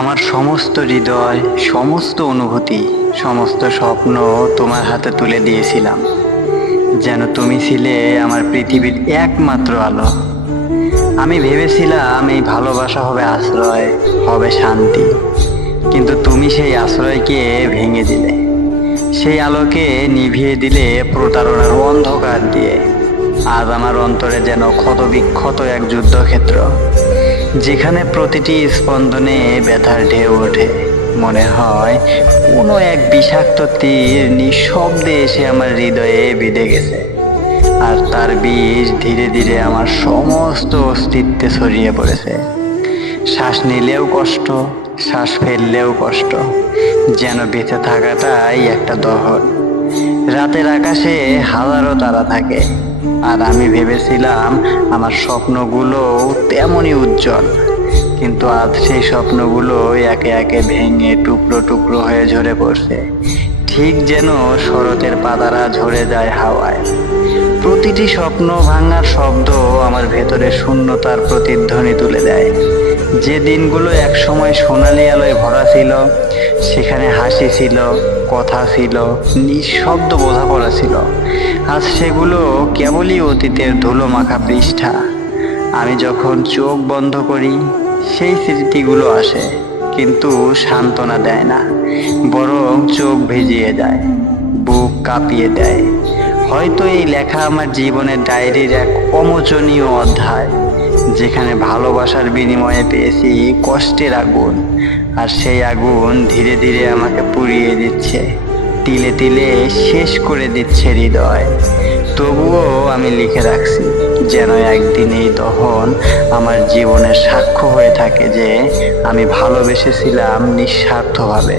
আমার সমস্ত হৃদয়, সমস্ত অনুভূতি, সমস্ত স্বপ্ন তোমার হাতে তুলে দিয়েছিলাম। যেন তুমি ছিলে আমার পৃথিবীর একমাত্র আলো। আমি ভেবেছিলাম এই ভালোবাসা হবে আশ্রয়, হবে শান্তি। কিন্তু তুমি সেই আশ্রয়কে ভেঙে দিলে, সেই আলোকে নিভিয়ে দিলে প্রতারণার অন্ধকার দিয়ে। আজ আমার অন্তরে যেন ক্ষতবিক্ষত এক যুদ্ধক্ষেত্র, যেখানে প্রতিটি স্পন্দনে ব্যথার ঢেউ ওঠে। মনে হয় কোনো এক বিষাক্ত তীর নিঃশব্দে এসে আমার হৃদয়ে বিঁধে গেছে, আর তার বিষ ধীরে ধীরে আমার সমস্ত অস্তিত্বে ছড়িয়ে পড়েছে। শ্বাস নিলেও কষ্ট, শ্বাস ফেললেও কষ্ট, যেন বেঁচে থাকাটাই একটা দহন। রাতের আকাশে হাজারো তারা থাকে, আর আমি ভেবেছিলাম আমার স্বপ্নগুলো তেমনই উজ্জ্বল। কিন্তু আজ সেই স্বপ্নগুলো একে একে ভেঙে টুকরো টুকরো হয়ে ঝরে পড়ছে, ঠিক যেন শরতের পাতারা ঝরে যায় হাওয়ায়। প্রতিটি স্বপ্ন ভাঙার শব্দ আমার ভেতরে শূন্যতার প্রতিধ্বনি তুলে দেয়। যে দিনগুলো একসময় সোনালি আলোয় ভরা ছিল, সেখানে হাসি ছিল, কথা ছিল, নিঃশব্দ বোঝাপড়া ছিল, আজ সেগুলো কেবলই অতীতের ধুলো মাখা পৃষ্ঠা। আমি যখন চোখ বন্ধ করি, সেই স্মৃতিগুলো আসে, কিন্তু সান্ত্বনা দেয় না, বরং চোখ ভিজিয়ে দেয়, বুক কাঁপিয়ে দেয়। হয়তো এই লেখা আমার জীবনের ডায়েরির এক অমোচনীয় অধ্যায়, যেখানে ভালোবাসার বিনিময়ে পেয়েছি কষ্টের আগুন, আর সেই আগুন ধীরে ধীরে আমাকে পুড়িয়ে দিচ্ছে, তিলে তিলে শেষ করে দিচ্ছে হৃদয়। তবুও আমি লিখে রাখছি, যেন একদিন এই দহন আমার জীবনের সাক্ষ্য হয়ে থাকে যে আমি ভালোবেসেছিলাম নিঃস্বার্থভাবে।